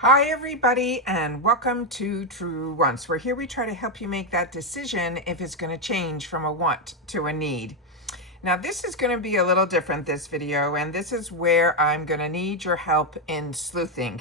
Hi everybody and welcome to Truewants, where here we try to help you make that decision if it's going to change from a want to a need. Now this is going to be a little different, this video, and this is where I'm going to need your help in sleuthing.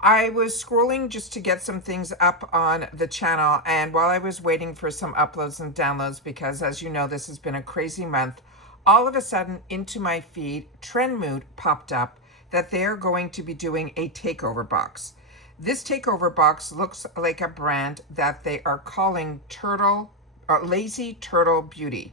I was scrolling just to get some things up on the channel, and while I was waiting for some uploads and downloads, because as you know this has been a crazy month, all of a sudden into my feed Trendmood popped up that they're going to be doing a takeover box. This takeover box looks like a brand that they are calling Lazy Turtle Beauty.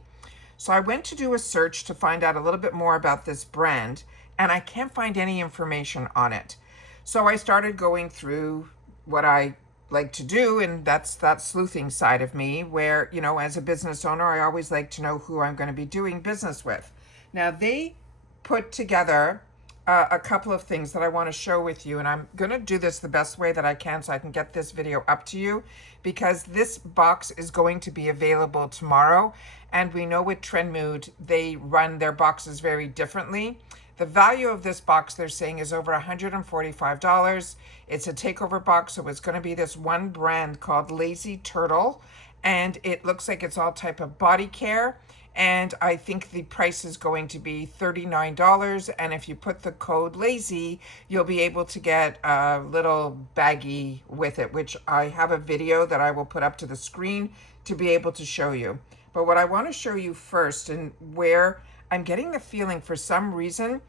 So I went to do a search to find out a little bit more about this brand, and I can't find any information on it. So I started going through what I like to do, and that's that sleuthing side of me where, you know, as a business owner, I always like to know who I'm going to be doing business with. Now, they put together a couple of things that I want to show with you, and I'm going to do this the best way that I can so I can get this video up to you, because this box is going to be available tomorrow, and we know with Trendmood they run their boxes very differently. The value of this box, they're saying, is over $145. It's a takeover box, so it's going to be this one brand called Lazy Turtle, and it looks like it's all type of body care. And I think the price is going to be $39. And if you put the code LAZY, you'll be able to get a little baggie with it, which I have a video that I will put up to the screen to be able to show you. But what I want to show you first, and where I'm getting the feeling for some reason,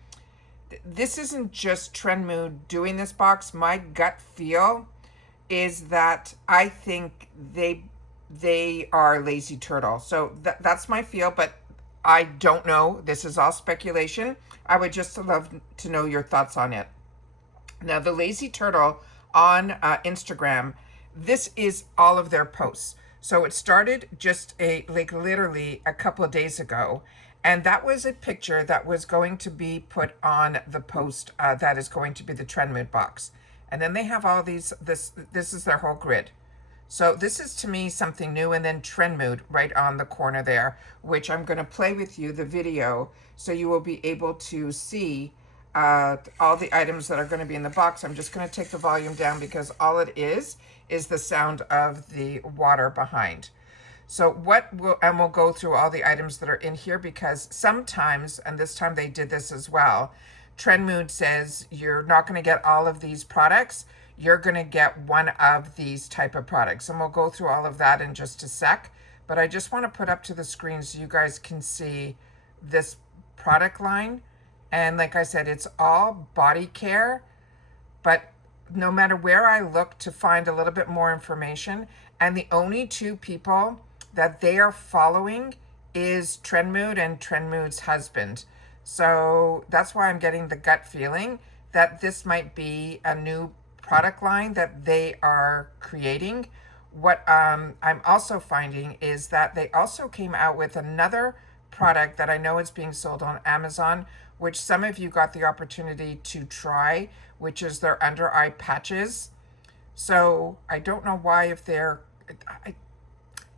this isn't just Trendmood doing this box. My gut feel is that I think they are Lazy Turtle. So that's my feel, but I don't know. This is all speculation. I would just love to know your thoughts on it. Now, the Lazy Turtle on Instagram, this is all of their posts. So it started just literally a couple of days ago. And that was a picture that was going to be put on the post that is going to be the Trendmood box. And then they have all these, this is their whole grid. So this is, to me, something new. And then Trendmood right on the corner there, which I'm going to play with you the video so you will be able to see all the items that are going to be in the box. I'm just going to take the volume down because all it is the sound of the water behind. So we'll go through all the items that are in here, because sometimes, and this time they did this as well, Trendmood says you're not going to get all of these products. You're going to get one of these type of products. And we'll go through all of that in just a sec. But I just want to put up to the screen so you guys can see this product line. And like I said, it's all body care. But no matter where I look to find a little bit more information, and the only two people that they are following is Trendmood and Trendmood's husband. So that's why I'm getting the gut feeling that this might be a new product line that they are creating. What I'm also finding is that they also came out with another product that I know is being sold on Amazon, which some of you got the opportunity to try, which is their under eye patches. So I don't know why, if they're,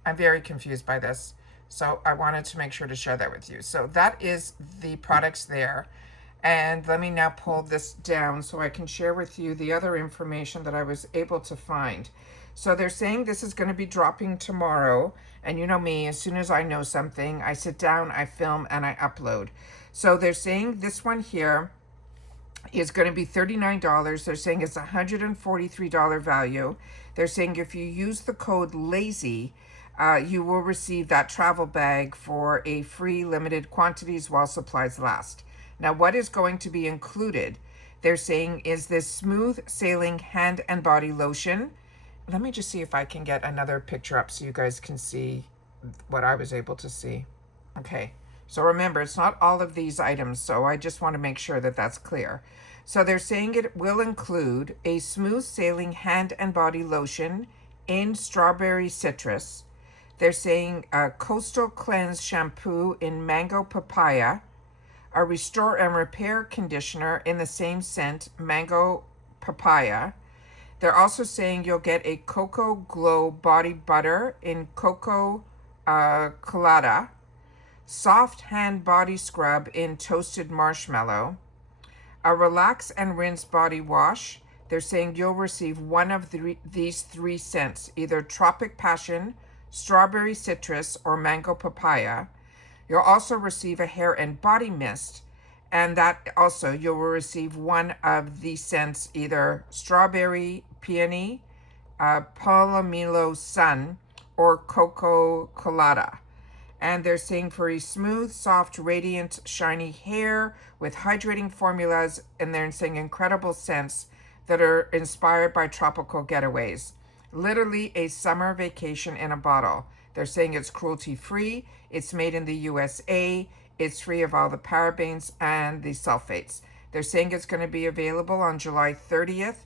I'm very confused by this. So I wanted to make sure to share that with you. So that is the products there. And let me now pull this down so I can share with you the other information that I was able to find. So they're saying this is going to be dropping tomorrow. And you know me, as soon as I know something, I sit down, I film, and I upload. So they're saying this one here is going to be $39. They're saying it's $143 value. They're saying if you use the code LAZY, you will receive that travel bag for a free limited quantities while supplies last. Now, what is going to be included, they're saying, is this smooth sailing hand and body lotion. Let me just see if I can get another picture up so you guys can see what I was able to see. Okay, so remember, it's not all of these items, so I just want to make sure that that's clear. So they're saying it will include a smooth sailing hand and body lotion in strawberry citrus. They're saying a coastal cleanse shampoo in mango papaya, a restore and repair conditioner in the same scent, mango papaya. They're also saying you'll get a cocoa glow body butter in cocoa colada, soft hand body scrub in toasted marshmallow, a relax and rinse body wash. they're saying you'll receive one of these 3 scents, either Tropic Passion, Strawberry Citrus, or Mango Papaya. You'll also receive a hair and body mist, and that also you will receive one of these scents, either Strawberry Peony, Palomilo Sun, or Cocoa Colada. And they're saying for a smooth, soft, radiant, shiny hair with hydrating formulas, and they're saying incredible scents that are inspired by tropical getaways. Literally a summer vacation in a bottle. They're saying it's cruelty-free, it's made in the USA, it's free of all the parabens and the sulfates. They're saying it's going to be available on July 30th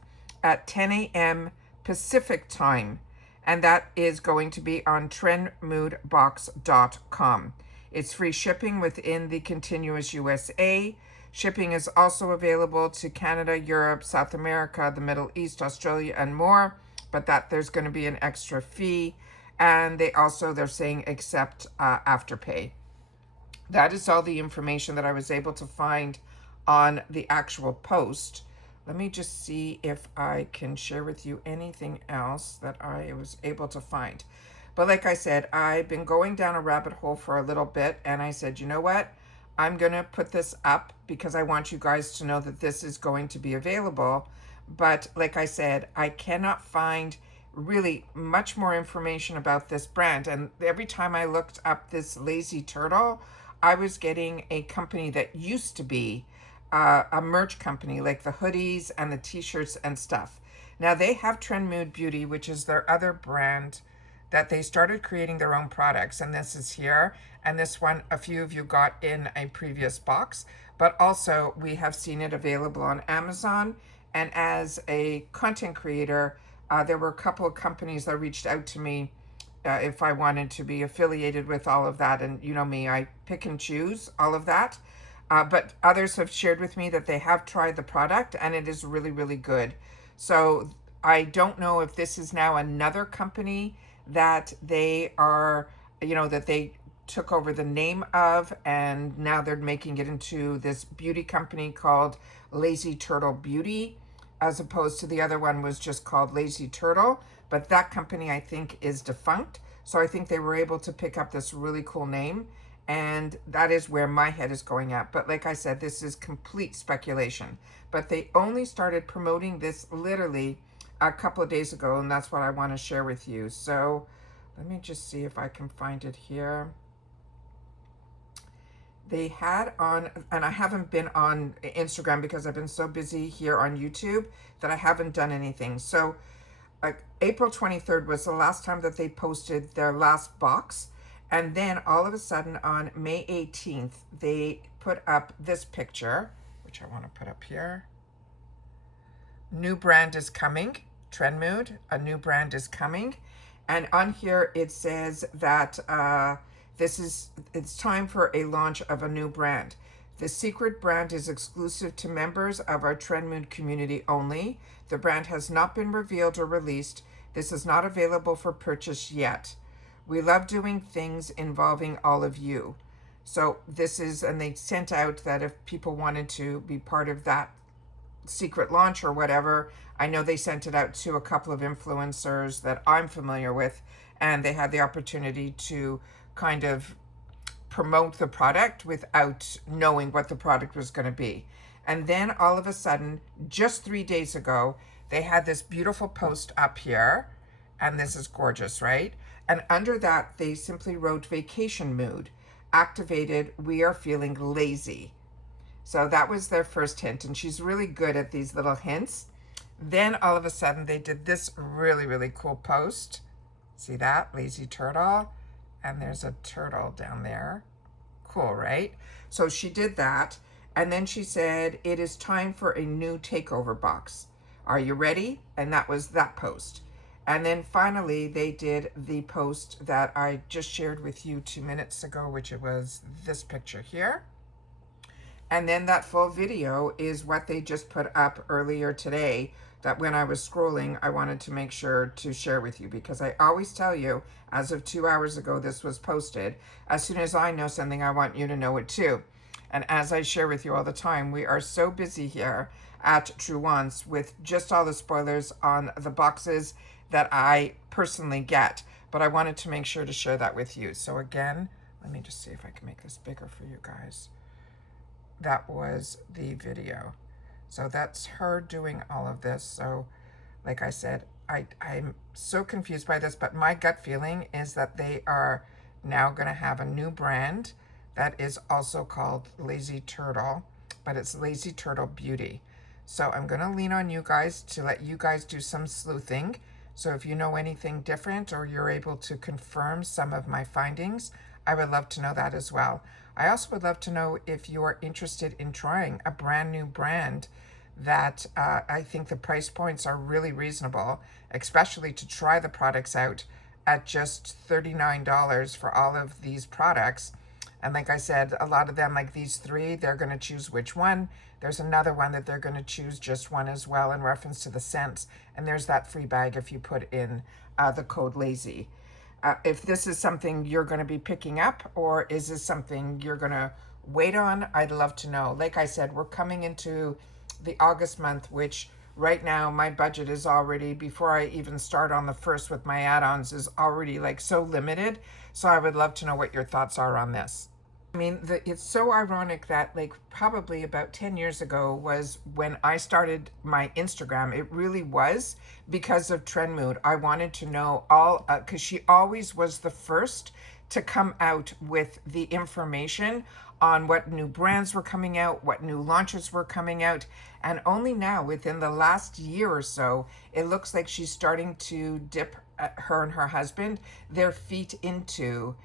at 10 a.m. Pacific time. And that is going to be on trendmoodbox.com. It's free shipping within the continuous USA. Shipping is also available to Canada, Europe, South America, the Middle East, Australia, and more, but that there's going to be an extra fee. And they're saying accept Afterpay. That is all the information that I was able to find on the actual post. Let me just see if I can share with you anything else that I was able to find. But like I said, I've been going down a rabbit hole for a little bit, and I said, you know what? I'm going to put this up because I want you guys to know that this is going to be available. But like I said, I cannot find really much more information about this brand. And every time I looked up this Lazy Turtle, I was getting a company that used to be a merch company, like the hoodies and the t-shirts and stuff. Now they have Trendmood Beauty, which is their other brand that they started creating their own products. And this is here. And this one, a few of you got in a previous box, but also we have seen it available on Amazon. And as a content creator, there were a couple of companies that reached out to me if I wanted to be affiliated with all of that. And you know me, I pick and choose all of that. But others have shared with me that they have tried the product and it is really, really good. So I don't know if this is now another company that they are, that they took over the name of, and now they're making it into this beauty company called Lazy Turtle Beauty, as opposed to the other one was just called Lazy Turtle. But that company, I think, is defunct. So I think they were able to pick up this really cool name. And that is where my head is going at. But like I said, this is complete speculation. But they only started promoting this literally a couple of days ago. And that's what I want to share with you. So let me just see if I can find it here. They had on, and I haven't been on Instagram because I've been so busy here on YouTube that I haven't done anything. So April 23rd was the last time that they posted their last box. And then all of a sudden on May 18th, they put up this picture, which I want to put up here. New brand is coming, Trendmood, a new brand is coming. And on here it says that it's time for a launch of a new brand. The secret brand is exclusive to members of our Trendmood community only. The brand has not been revealed or released. This is not available for purchase yet. We love doing things involving all of you. So this is, and they sent out that if people wanted to be part of that secret launch or whatever, I know they sent it out to a couple of influencers that I'm familiar with, and they had the opportunity to kind of promote the product without knowing what the product was going to be. And then all of a sudden, just 3 days ago, they had this beautiful post up here, and this is gorgeous, right? And under that, they simply wrote vacation mood, activated, we are feeling lazy. So that was their first hint. And she's really good at these little hints. Then all of a sudden they did this really, really cool post. See that? Lazy turtle. And there's a turtle down there. Cool, right? So she did that. And then she said, it is time for a new takeover box. Are you ready? And that was that post. And then finally, they did the post that I just shared with you 2 minutes ago, which it was this picture here. And then that full video is what they just put up earlier today, that when I was scrolling, I wanted to make sure to share with you, because I always tell you, as of 2 hours ago, this was posted. As soon as I know something, I want you to know it too. And as I share with you all the time, we are so busy here at Truewants with just all the spoilers on the boxes that I personally get. But I wanted to make sure to share that with you. So again, let me just see if I can make this bigger for you guys. That was the video. So that's her doing all of this. So like I said, I'm so confused by this, but my gut feeling is that they are now going to have a new brand that is also called Lazy Turtle, but it's Lazy Turtle Beauty. So I'm going to lean on you guys to let you guys do some sleuthing. So if you know anything different or you're able to confirm some of my findings, I would love to know that as well. I also would love to know if you are interested in trying a brand new brand that I think the price points are really reasonable, especially to try the products out at just $39 for all of these products. And like I said, a lot of them, like these three, they're going to choose which one. There's another one that they're going to choose just one as well in reference to the scents. And there's that free bag if you put in the code LAZY. If this is something you're going to be picking up, or is this something you're going to wait on, I'd love to know. Like I said, we're coming into the August month, which right now my budget is already, before I even start on the 1st with my add-ons, is already like so limited. So I would love to know what your thoughts are on this. I mean, it's so ironic that like probably about 10 years ago was when I started my Instagram. It really was because of Trendmood. I wanted to know all, because she always was the first to come out with the information on what new brands were coming out, what new launches were coming out. And only now, within the last year or so, it looks like she's starting to dip her and her husband their feet into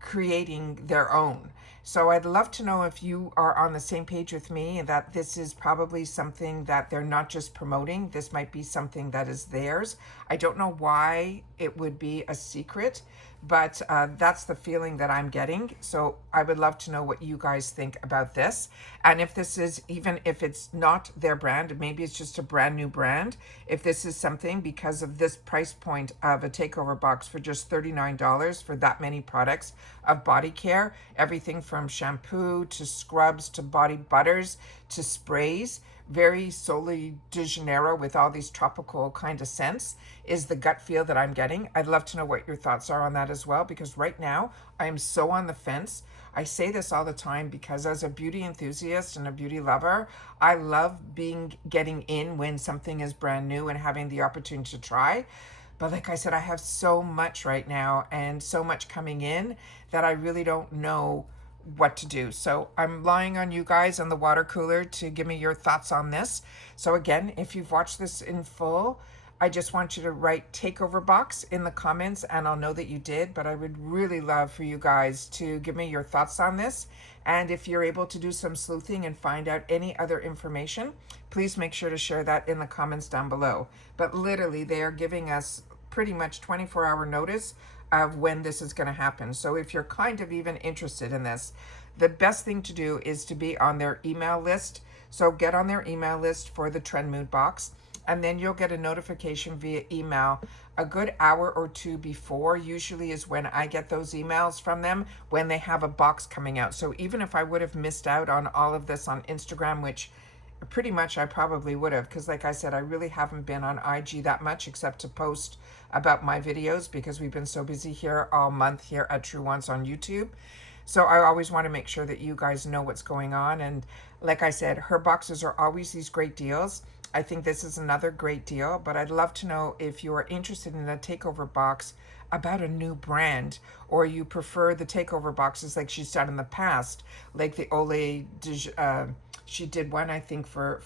creating their own. So I'd love to know if you are on the same page with me, that this is probably something that they're not just promoting. This might be something that is theirs. I don't know why it would be a secret, but that's the feeling that I'm getting. So I would love to know what you guys think about this. And if this is, even if it's not their brand, maybe it's just a brand new brand, if this is something, because of this price point of a takeover box for just $39 for that many products of body care, everything from shampoo to scrubs to body butters to sprays, very Soli de Janeiro with all these tropical kind of scents is the gut feel that I'm getting. I'd love to know what your thoughts are on that as well, because right now I am so on the fence. I say this all the time because as a beauty enthusiast and a beauty lover, I love getting in when something is brand new and having the opportunity to try. But like I said, I have so much right now and so much coming in that I really don't know what to do. So I'm relying on you guys on the water cooler to give me your thoughts on this. So again, if you've watched this in full, I just want you to write takeover box in the comments and I'll know that you did, but I would really love for you guys to give me your thoughts on this. And if you're able to do some sleuthing and find out any other information, please make sure to share that in the comments down below. But literally they are giving us pretty much 24-hour notice of when this is going to happen. So if you're kind of even interested in this, the best thing to do is to be on their email list. So get on their email list for the Trendmood box, and then you'll get a notification via email a good hour or two before, usually is when I get those emails from them, when they have a box coming out. So even if I would have missed out on all of this on Instagram, which pretty much I probably would have, because like I said, I really haven't been on IG that much except to post about my videos because we've been so busy here all month here at Truewants on YouTube. So I always want to make sure that you guys know what's going on. And like I said, her boxes are always these great deals. I think this is another great deal, but I'd love to know if you are interested in a takeover box about a new brand, or you prefer the takeover boxes like she's done in the past, like the Ole, she did one, I think, for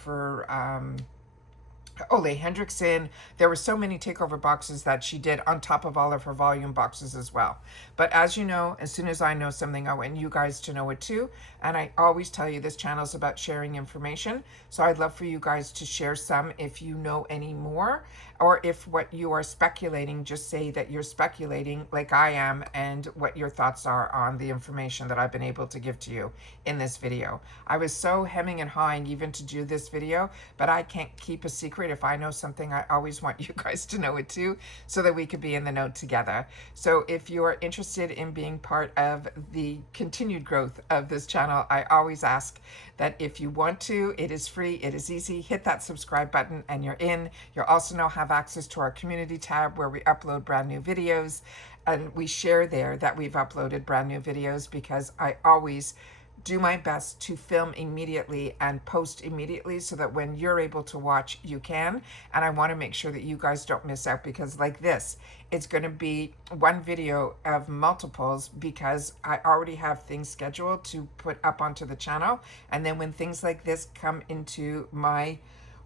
Ole Hendrickson. There were so many takeover boxes that she did on top of all of her volume boxes as well. But as you know, as soon as I know something, I want you guys to know it too. And I always tell you this channel is about sharing information. So I'd love for you guys to share some if you know any more, or if what you are speculating, just say that you're speculating like I am and what your thoughts are on the information that I've been able to give to you in this video. I was so hemming and hawing even to do this video, but I can't keep a secret If I know something, I always want you guys to know it too, so that we could be in the know together. So if you're interested in being part of the continued growth of this channel, I always ask that if you want to, it is free, it is easy, hit that subscribe button and you're in. You'll also now have access to our community tab where we upload brand new videos, and we share there that we've uploaded brand new videos, because I always do my best to film immediately and post immediately so that when you're able to watch, you can. And I want to make sure that you guys don't miss out, because like this, it's going to be one video of multiples, because I already have things scheduled to put up onto the channel. And then when things like this come into my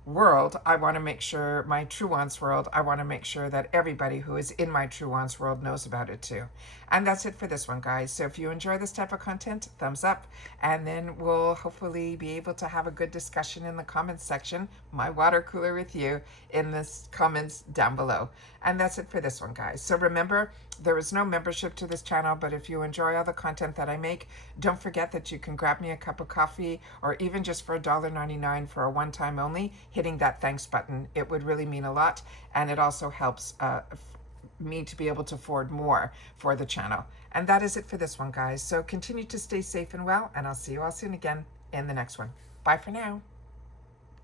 world, I want to make sure, my Truewants world, I want to make sure that everybody who is in my Truewants world knows about it too. And that's it for this one, guys. So if you enjoy this type of content, thumbs up, and then we'll hopefully be able to have a good discussion in the comments section, my water cooler with you, in the comments down below. And that's it for this one, guys. So remember, there is no membership to this channel, but if you enjoy all the content that I make, don't forget that you can grab me a cup of coffee, or even just for $1.99 for a one-time only, hitting that thanks button. It would really mean a lot, and it also helps me to be able to afford more for the channel. And that is it for this one, guys. So continue to stay safe and well, and I'll see you all soon again in the next one. Bye for now.